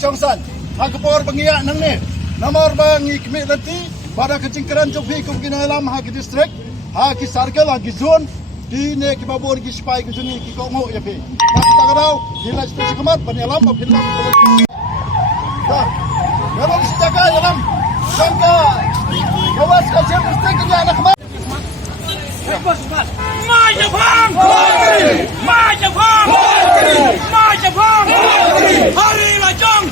Kynsan. Hagapor pengiak nang ni. Nomor bangi kemik nanti pada kecingkaran Jofi ke Ginalam hagi distrik, hagi circle hagi zone di ne ki babor ki spy ke sini ki kongo ya pe. Kita kadau hila stasi kemat penyalam film. Dah. Dalam sejaga dalam jangka kawas kasih distrik ke anak kemat. Majapahit! Majapahit! Majapahit! Hari Lajong!